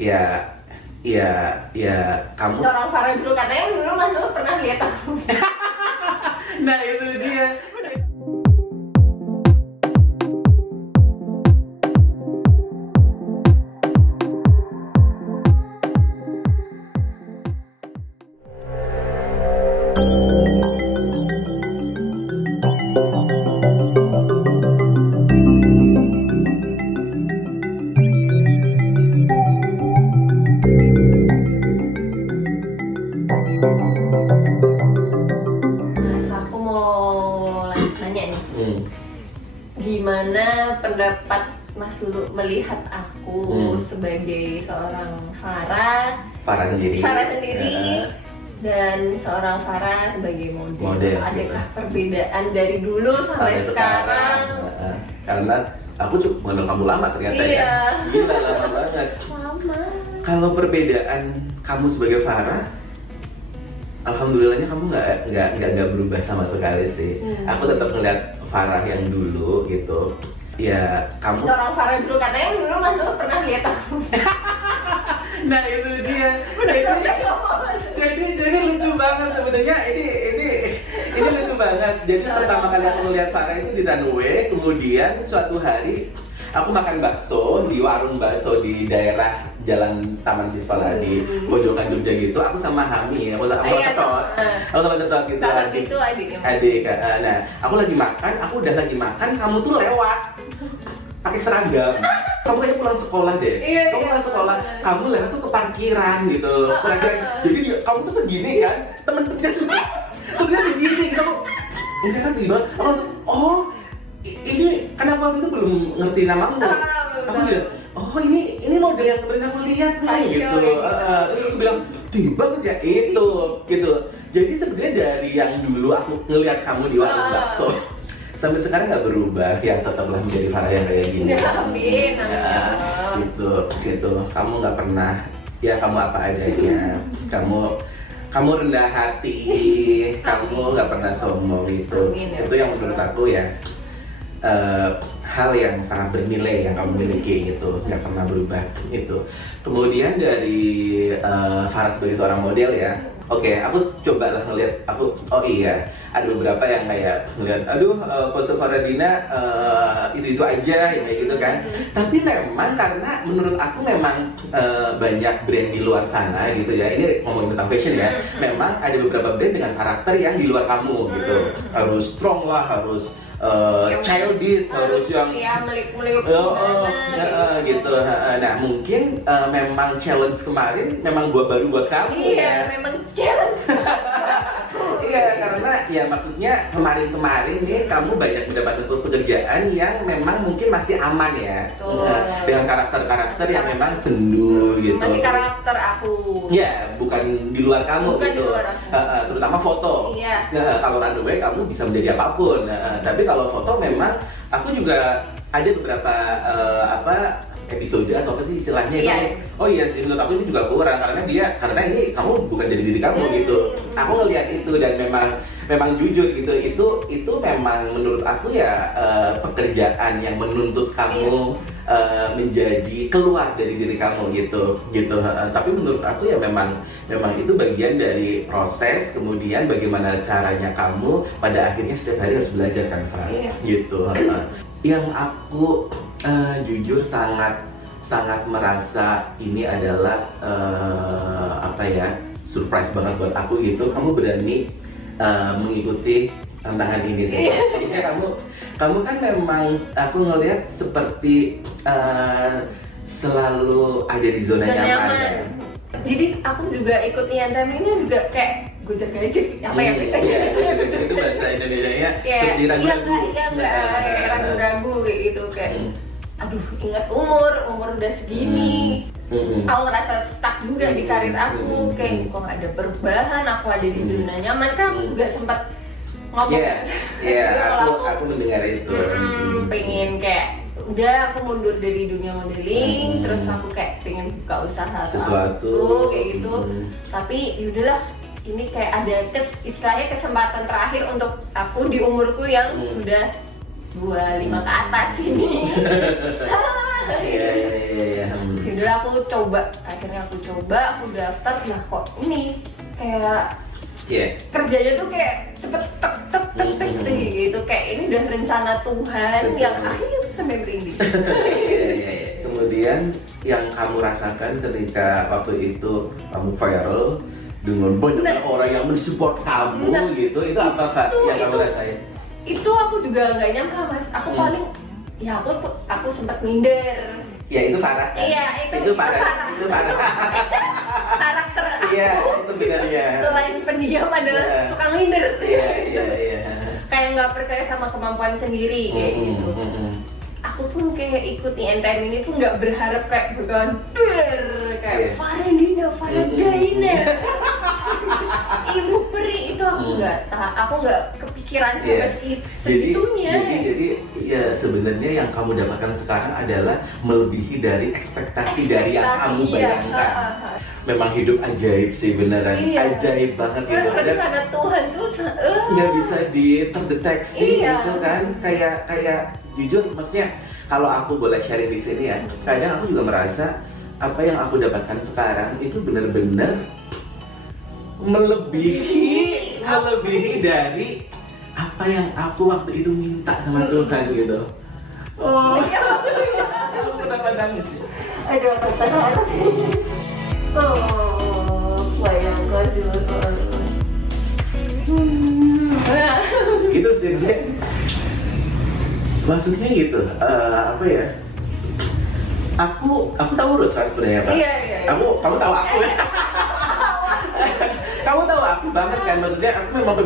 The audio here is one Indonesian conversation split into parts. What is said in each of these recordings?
ya ya kamu. Seorang Farah dulu, katanya dulu Mas Nur pernah lihat aku. Nah itu dia. Mas, aku mau lanjut nanya nih. Gimana pendapat Mas Lulu melihat aku sebagai seorang Farah Sendiri. Dan seorang Farah sebagai model. Adakah gitu. perbedaan dari dulu sampai sekarang? Karena aku cukup mengenal kamu lama ternyata ya. Gila, lama banget. Lama. Kalau perbedaan kamu sebagai Farah, alhamdulillahnya kamu nggak berubah sama sekali sih. Aku tetap ngeliat Farah yang dulu gitu. Ya kamu. Seorang Farah dulu, katanya dulu Mas Nur pernah lihat aku. Nah itu dia. Jadi lucu banget sebenarnya ini lucu banget. Jadi pertama kali aku melihat Farah itu di runway, kemudian suatu hari aku makan bakso di warung bakso di daerah Jalan Taman Siswa di pojokan Jogja gitu. Aku sama Hami, aku sama Cetot gitu. Adik. Nah, aku udah lagi makan, kamu tuh lewat pakai seragam. Kamu kayaknya pulang sekolah deh. Kamu pulang sekolah, kamu lewat tuh ke parkiran gitu. Jadi kamu tuh segini kan, temen-temennya segini gitu. Enggak kan gimana? Aku langsung, oh ini kenapa waktu itu belum ngerti namamu? Aku bilang, oh ini model yang kemarin aku lihat nih gitu. Terus aku bilang, tiba ya itu gitu. Jadi sebenarnya dari yang dulu aku ngelihat kamu di warung bakso sampai sekarang nggak berubah, ya tetaplah menjadi Farah yang kayak gini. Amin. Gitu. Kamu nggak pernah, ya kamu apa adanya. Kamu rendah hati, kamu nggak pernah sombong gitu. Itu yang menurut aku ya hal yang sangat bernilai yang kamu miliki gitu, nggak pernah berubah itu. Kemudian dari Farah sebagai seorang model ya. Oke, aku coba lah ngeliat, oh iya, ada beberapa yang kayak ngeliat, pose Faradina itu aja, ya kayak gitu kan. Tapi memang karena menurut aku memang banyak brand di luar sana gitu ya, ini ngomongin tentang fashion ya, memang ada beberapa brand dengan karakter yang di luar kamu gitu. Harus strong lah, harus childish, harus yang meliuk-meliuk gitu. Nah mungkin memang challenge kemarin memang baru buat kamu. Iya, memang challenge. Iya, karena ya maksudnya kemarin nih kamu banyak mendapatkan pekerjaan yang memang mungkin masih aman ya. Dengan karakter-karakter yang memang sendu gitu. Masih karakter aku. Ya, bukan di luar kamu gitu. Terutama foto. Iya. Kalau runway kamu bisa menjadi apapun. Tapi kalau foto memang aku juga ada beberapa episode atau apa sih istilahnya itu. Oh iya sih, menurut aku ini juga kurang karena ini kamu bukan jadi diri kamu gitu. Aku ngelihat itu dan memang jujur gitu. Itu memang menurut aku ya pekerjaan yang menuntut kamu menjadi keluar dari diri kamu gitu. Tapi menurut aku ya memang itu bagian dari proses, kemudian bagaimana caranya kamu pada akhirnya setiap hari harus belajar kan, Fran. Gitu. Yang aku jujur sangat merasa ini adalah surprise banget buat aku gitu. Kamu berani mengikuti tantangan ini sih. Maksudnya kamu kan memang aku ngelihat seperti selalu ada di zona nyaman. Jadi aku juga ikut INTM ini juga kayak gojek-gajek apa ya biasanya itu bahasa Indonesianya seperti ragu-ragu. Ragu-ragu kayak gitu kayak aduh, ingat umur udah segini. Aku ngerasa stuck juga di karir aku, kayak kok nggak ada perubahan, aku ada di zona nyaman. Kan aku juga sempat ngomong aku mendengar itu. Pengen kayak udah aku mundur dari dunia modeling, terus aku kayak pengen buka usaha sesuatu kayak gitu. Tapi yaudahlah, ini kayak ada istilahnya kesempatan terakhir untuk aku di umurku yang sudah 25 ke atas ini. Iya. udah aku coba, akhirnya aku daftar, lah kok ini kayak kerjanya tuh kayak cepet tek gitu, kayak ini udah rencana Tuhan yang akhir sampai merinding. Kemudian yang kamu rasakan ketika waktu itu kamu viral dengan banyak orang yang mensupport kamu gitu, itu apa Kak yang kamu rasain? Itu aku juga nggak nyangka Mas, aku paling ya aku sempat minder. Ya itu Farah kan? Iya itu Farah. Karakter aku. Iya itu benarnya. Selain pendiam adalah tukang minder. Iya. Kayak nggak percaya sama kemampuan sendiri kayak gitu. Aku pun kayak ikut NTM ini tuh nggak berharap kayak bakalan kayak Farah Daina, Ibu Peri, itu aku nggak kepikiran sampai segitunya. Jadi ya sebenarnya yang kamu dapatkan sekarang adalah melebihi dari ekspektasi dari yang kamu bayangkan. Memang hidup ajaib sih beneran, ajaib banget itu. Rencana Tuhan tuh nggak bisa terdeteksi gitu kan, kayak jujur maksudnya kalau aku boleh sharing di sini ya, kadang aku juga merasa apa yang aku dapatkan sekarang itu benar-benar melebihi dari apa yang aku waktu itu minta sama Tuhan gitu. Oh, aku dapat nangis. Aduh, kata-kata bayangkan dulu. Gitu sih, maksudnya gitu, apa ya? Aku tahu urusan sebenarnya Pak. Iya. Kamu tahu aku ya. Kamu tahu aku banget kan, maksudnya aku memang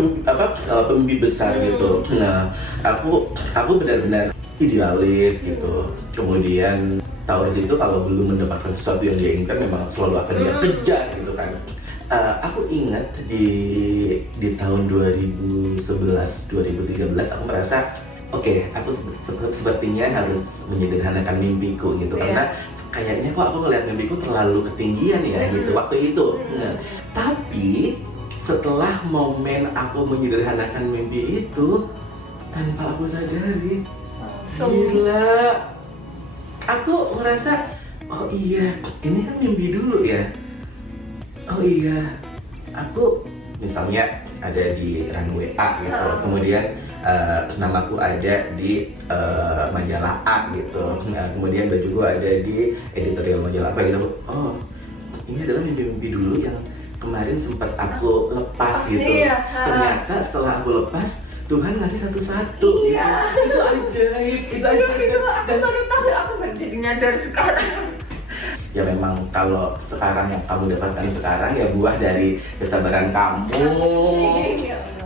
pemimpi besar gitu. Nah, aku benar-benar idealis gitu. Kemudian tahu aja itu kalau belum mendapatkan sesuatu yang dia inginkan memang selalu akan dia kejar gitu kan. Aku ingat di tahun 2011-2013 aku merasa oke, aku sepertinya harus menyederhanakan mimpiku gitu, karena kayaknya kok aku ngeliat mimpiku terlalu ketinggian ya gitu waktu itu. Nah, tapi setelah momen aku menyederhanakan mimpi itu, tanpa aku sadari, gila, aku ngerasa oh iya, ini kan mimpi dulu ya. Oh iya, aku misalnya ada di runway A gitu, kemudian namaku ada di majalah A gitu, kemudian bajuku ada di editorial majalah apa gitu. Oh, ini adalah mimpi-mimpi dulu yang kemarin sempat aku lepas gitu. Ternyata setelah aku lepas, Tuhan ngasih satu-satu gitu. Itu ajaib, itu ajaib. Dan baru tahu, aku baru jadi nyadar sekarang. Ya memang kalau sekarang yang kamu dapatkan sekarang ya buah dari kesabaran kamu,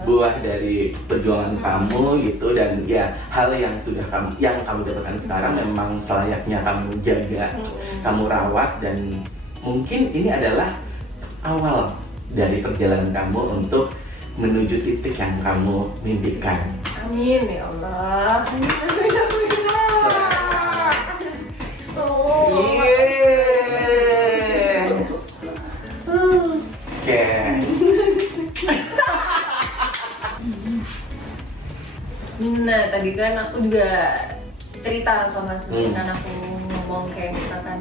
buah dari perjuangan kamu gitu, dan ya hal yang kamu dapatkan sekarang memang selayaknya kamu jaga, kamu rawat, dan mungkin ini adalah awal dari perjalanan kamu untuk menuju titik yang kamu mimpikan. Amin ya Allah. Nah, tadi kan aku juga cerita ke Mas kan aku ngomong kayak misalkan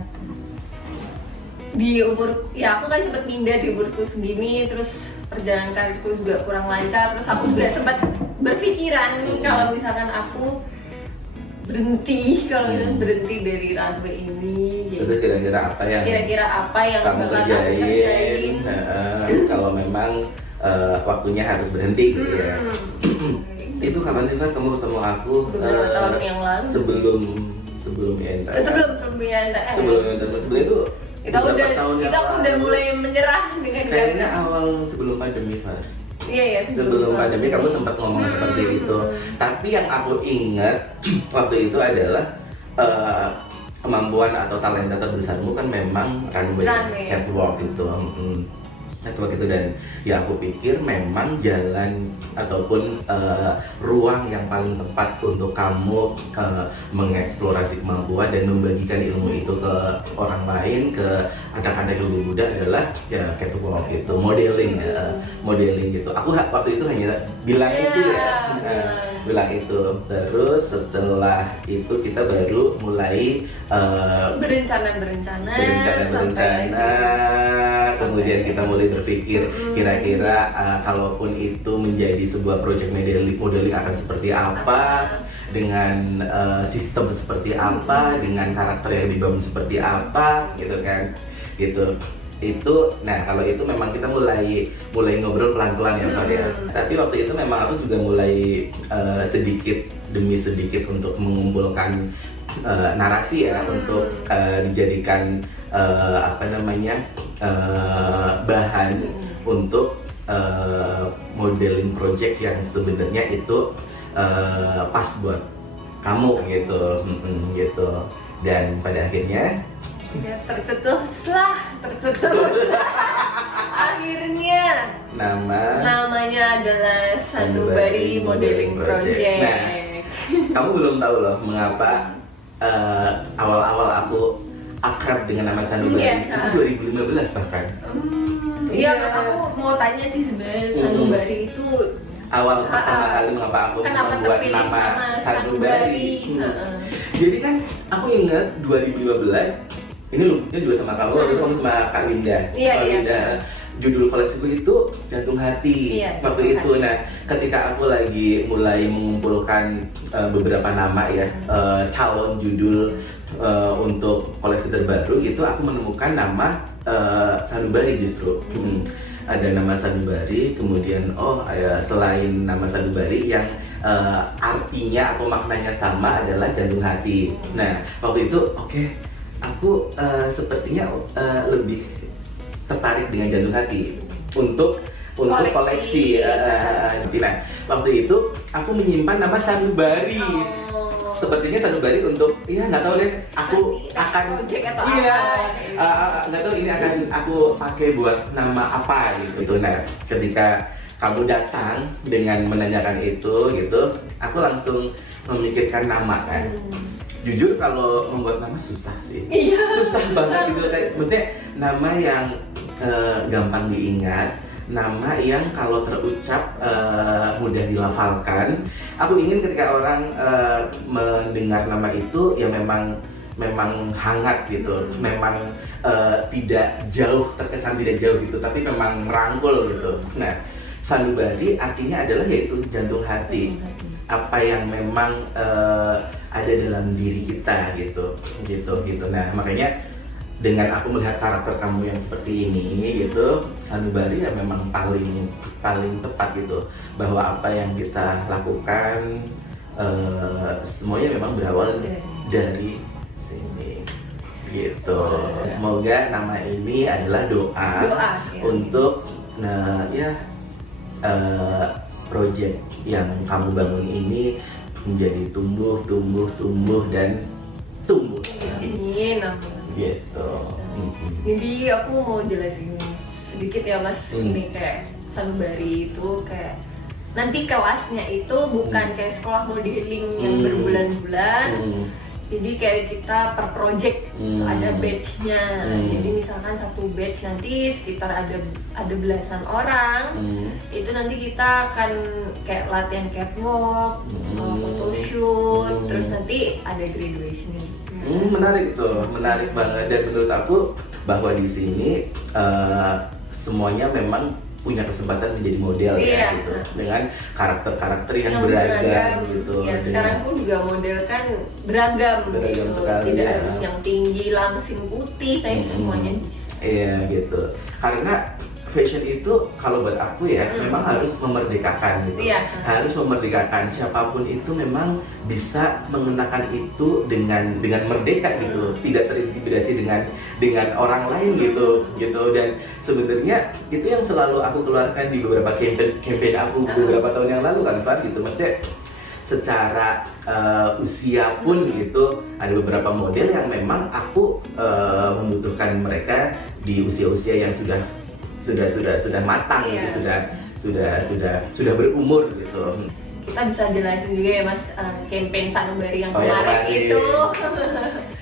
di umur, ya aku kan sempat minder di umurku segini, terus perjalanan karirku juga kurang lancar, terus aku juga sempat berpikiran kalau misalkan aku berhenti dari runway ini gitu. Terus kira-kira apa yang kamu kerjain kalau memang waktunya harus berhenti gitu ya. Itu kapan sih Pak kamu ketemu aku? Beberapa tahun yang lalu. Sebelum INTM. Sebelum INTM. Sebelum itu kita udah mulai menyerah dengan kayaknya awal sebelum pandemi Pak. Iya, sebelum pandemi kamu sempat ngomong seperti itu. Tapi yang aku ingat waktu itu adalah kemampuan atau talenta terbesarmu kan memang runway catwalk gitu. network itu. Dan ya aku pikir memang jalan ataupun ruang yang paling tepat untuk kamu mengeksplorasi kemampuan dan membagikan ilmu itu ke orang lain, ke anak-anak yang lebih muda adalah ya catwalk gitu, modeling gitu. Aku waktu itu hanya bilang itu ya, bilang itu. Terus setelah itu kita baru mulai berencana, kemudian kita mulai berpikir kira-kira kalaupun itu menjadi sebuah project modeling akan seperti apa, dengan sistem seperti apa, dengan karakter yang dibangun seperti apa, gitu kan, gitu. Itu, nah kalau itu memang kita mulai ngobrol pelan-pelan ya Far ya. Tapi waktu itu memang aku juga mulai sedikit demi sedikit untuk mengumpulkan narasi ya, untuk dijadikan bahan untuk modeling project yang sebenarnya itu pas buat kamu gitu, gitu. Dan pada akhirnya ya tercetuslah akhirnya namanya adalah Sanubari Modeling Project. Nah, kamu belum tahu loh mengapa awal-awal aku akrab dengan nama Sanubari itu 2015 bahkan. Iya, aku mau tanya sih sebenarnya Sanubari itu awal pertama kali mengapa aku membuat nama Sanubari. Jadi kan aku ingat 2015 ini lucunya juga sama kamu, waktu itu kamu sama Kak Winda. Winda. Judul koleksiku itu Jantung Hati waktu itu. Nah, ketika aku lagi mulai mengumpulkan beberapa nama ya, calon judul untuk koleksi terbaru itu, aku menemukan nama Sanubari justru. Ada nama Sanubari, kemudian selain nama Sanubari yang artinya atau maknanya sama adalah Jantung Hati. Nah, waktu itu aku sepertinya lebih tertarik dengan Jantung Hati untuk koleksi. Nah, waktu itu aku menyimpan nama Sanubari. Sepertinya Sanubari untuk nggak tahu deh, aku akan nggak tahu ini akan aku pakai buat nama apa gitu. Nah, ketika kamu datang dengan menanyakan itu gitu, aku langsung memikirkan nama kan. Jujur kalau membuat nama susah sih, susah banget gitu. Maksudnya nama yang gampang diingat, nama yang kalau terucap mudah dilafalkan. Aku ingin ketika orang mendengar nama itu ya memang hangat gitu, memang tidak jauh, terkesan tidak jauh gitu, tapi memang merangkul gitu. Nah, Sanubari artinya adalah yaitu jantung hati, apa yang memang ada dalam diri kita gitu. Nah, makanya dengan aku melihat karakter kamu yang seperti ini gitu, Sanubari ya memang paling tepat gitu, bahwa apa yang kita lakukan semuanya memang berawal dari sini gitu. Semoga nama ini adalah doa untuk project yang kamu bangun ini menjadi tumbuh dan tumbuh. Amin. Gitu. Jadi aku mau jelasin sedikit ya Mas, ini kayak Sanubari itu kayak nanti kelasnya itu bukan kayak sekolah modeling yang berbulan-bulan. Jadi kayak kita per project ada batch-nya. Jadi misalkan satu batch nanti sekitar ada belasan orang. Itu nanti kita akan kayak latihan catwalk, photoshoot, terus nanti ada graduation. Menarik tuh, menarik banget. Dan menurut aku bahwa di sini semuanya memang punya kesempatan menjadi model ya gitu, dengan karakter-karakter yang beragam gitu. Ya, sekarang pun juga model kan beragam gitu. Sekali, tidak harus yang tinggi langsing putih, tapi semuanya bisa. Iya gitu. Karena fashion itu kalau buat aku ya memang harus memerdekakan gitu. Harus memerdekakan, siapapun itu memang bisa mengenakan itu dengan merdeka gitu, tidak terintimidasi dengan orang lain gitu. Dan sebenarnya itu yang selalu aku keluarkan di beberapa campaign aku beberapa tahun yang lalu kan Far gitu. Maksudnya secara usia pun gitu, ada beberapa model yang memang aku membutuhkan mereka di usia-usia yang sudah sudah matang Iya. gitu, sudah berumur gitu. Kita bisa jelasin juga ya Mas, campaign Sanubari yang Oh, yang kemarin kemarin. itu.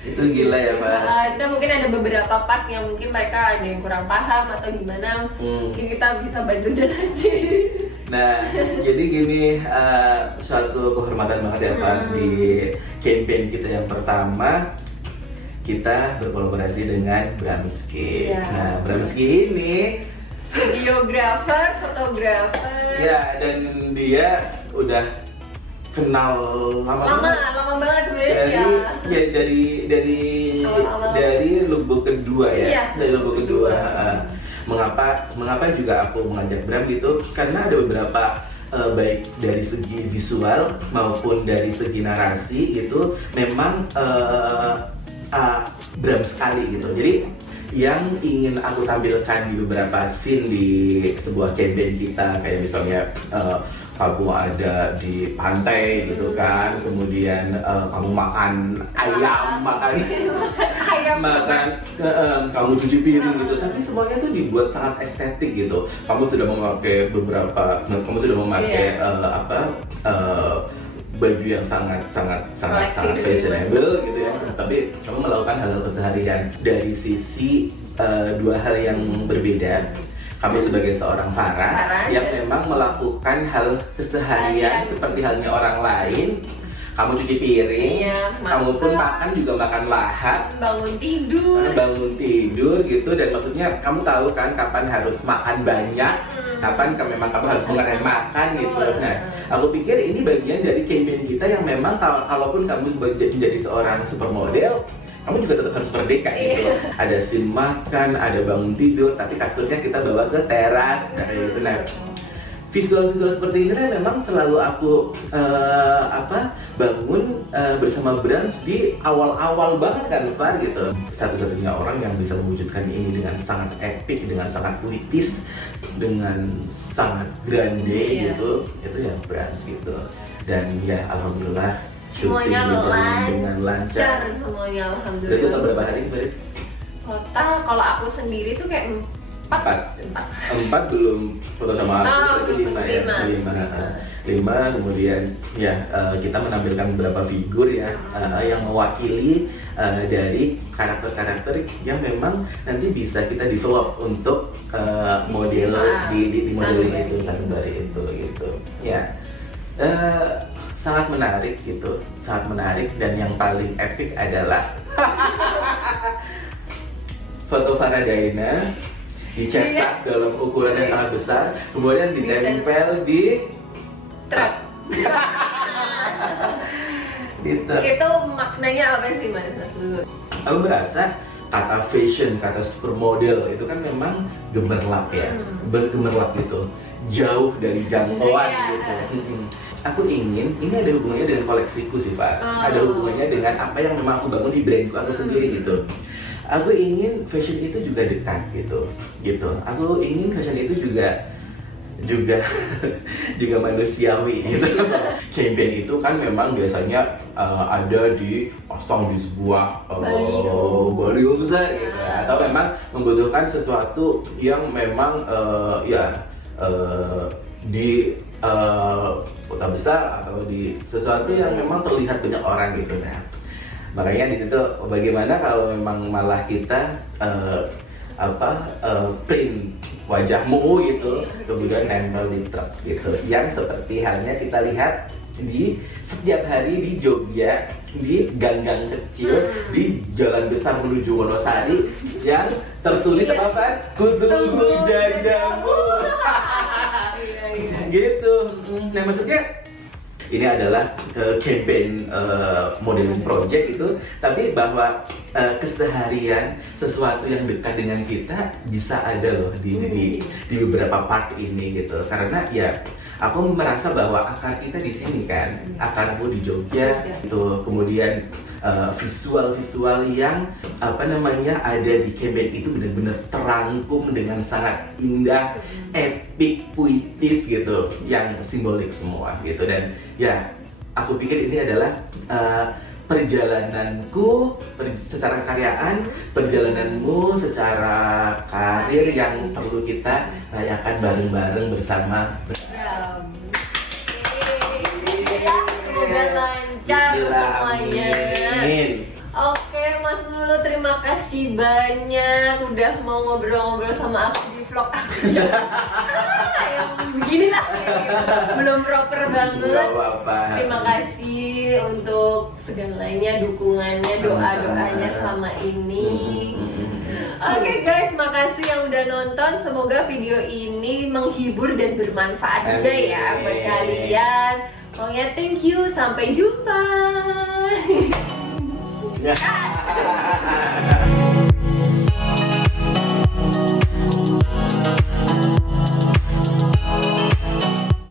Itu gila ya Pak. Itu mungkin ada beberapa part yang mungkin mereka ada yang kurang paham atau gimana. Mungkin kita bisa bantu jelasin. Nah, jadi gini, suatu kehormatan banget ya Pak, di campaign kita yang pertama kita berkolaborasi dengan Bramski. Iya. Nah, Bramski ini Videografer, fotografer. ya, dan dia udah kenal lama banget sebenarnya dari ya. dari Awal-awal. dari lubuk kedua ya. Iya, Dari lubuk kedua. kedua. Mengapa juga aku mengajak Bram gitu, karena ada beberapa baik dari segi visual maupun dari segi narasi gitu memang Bram sekali gitu. Jadi yang ingin aku tampilkan di beberapa scene di sebuah campaign kita, kayak misalnya kamu ada di pantai gitu kan, kemudian kamu makan ayam, kamu cuci piring gitu, tapi semuanya tuh dibuat sangat estetik gitu. Kamu sudah memakai baju yang sangat fashionable gitu ya, tapi kamu melakukan hal-hal keseharian dari sisi dua hal yang berbeda. Kamu sebagai seorang Farah yang memang melakukan hal keseharian seperti halnya orang lain. Kamu cuci piring, kamu pun makan juga makan lahap, bangun tidur gitu. Dan maksudnya kamu tahu kan kapan harus makan banyak, kapan memang kamu harus mengerem makan gitu. Nah, aku pikir ini bagian dari campaign kita yang memang kalaupun kamu menjadi seorang supermodel, kamu juga tetap harus merdeka gitu. Ada scene makan, ada bangun tidur, tapi kasurnya kita bawa ke teras, kayak gitu. Nah, visual-visual seperti ini kan memang selalu aku bangun bersama Brams di awal-awal banget kan Far gitu. Satu-satunya orang yang bisa mewujudkan ini dengan sangat epic, dengan sangat puitis, dengan sangat grande gitu, itu ya Brams gitu. Dan ya alhamdulillah semuanya dengan lancar. Semuanya alhamdulillah. Berarti total berapa hari kemarin? Total kalau aku sendiri tuh kayak 4 belum foto sama aku, berarti 5 ya. 5 kemudian ya kita menampilkan beberapa figur ya yang mewakili dari karakter-karakter yang memang nanti bisa kita develop untuk model di modeling itu, Sanubari itu gitu. Ya. Sangat menarik gitu, sangat menarik, dan yang paling epic adalah foto Farah Daina dicetak dalam ukuran yang sangat besar, kemudian ditempel di truk. Di truk. Itu maknanya apa sih Mas Lur? Aku merasa kata fashion, kata supermodel itu kan memang gemerlap ya, bergemerlap gitu, jauh dari jangkauan gitu. Aku ingin, ini ada hubungannya dengan koleksiku sih Pak, ada hubungannya dengan apa yang memang aku bangun di brandku aku sendiri gitu. Aku ingin fashion itu juga dekat gitu. Aku ingin fashion itu juga manusiawi gitu. Campaign itu kan memang biasanya ada dipasang di sebuah baliho besar gitu, atau memang membutuhkan sesuatu yang memang di kota besar atau di sesuatu yang memang terlihat banyak orang gitu. Nah, makanya di situ bagaimana kalau memang malah kita print wajahmu gitu, kemudian nempel di truk gitu, yang seperti halnya kita lihat di setiap hari di Jogja, di gang-gang kecil, di jalan besar menuju Wonosari, yang tertulis apa Pak? Kutunggu jandamu. Gitu. Nah, maksudnya ini adalah campaign modeling project itu, tapi bahwa keseharian sesuatu yang dekat dengan kita bisa ada loh di beberapa part ini gitu. Karena ya aku merasa bahwa akar kita di sini kan, akarku di Jogja itu, kemudian visual-visual yang ada di campaign itu benar-benar terangkum dengan sangat indah, epic, puitis gitu, yang simbolik semua gitu. Dan ya aku pikir ini adalah perjalananku secara kekaryaan, perjalananmu secara karir yang perlu kita rayakan bareng-bareng bersama. Ya. Semoga lancar semuanya. Amin. Oke, Mas Lulu, terima kasih banyak udah mau ngobrol-ngobrol sama aku di vlog aku. Yang beginilah, belum proper banget. Gak apa-apa. Terima kasih untuk segalanya, dukungannya, doa-doanya selama ini. Oke guys, makasih yang udah nonton. Semoga video ini menghibur dan bermanfaat juga ya buat kalian. Pokoknya thank you, sampai jumpa.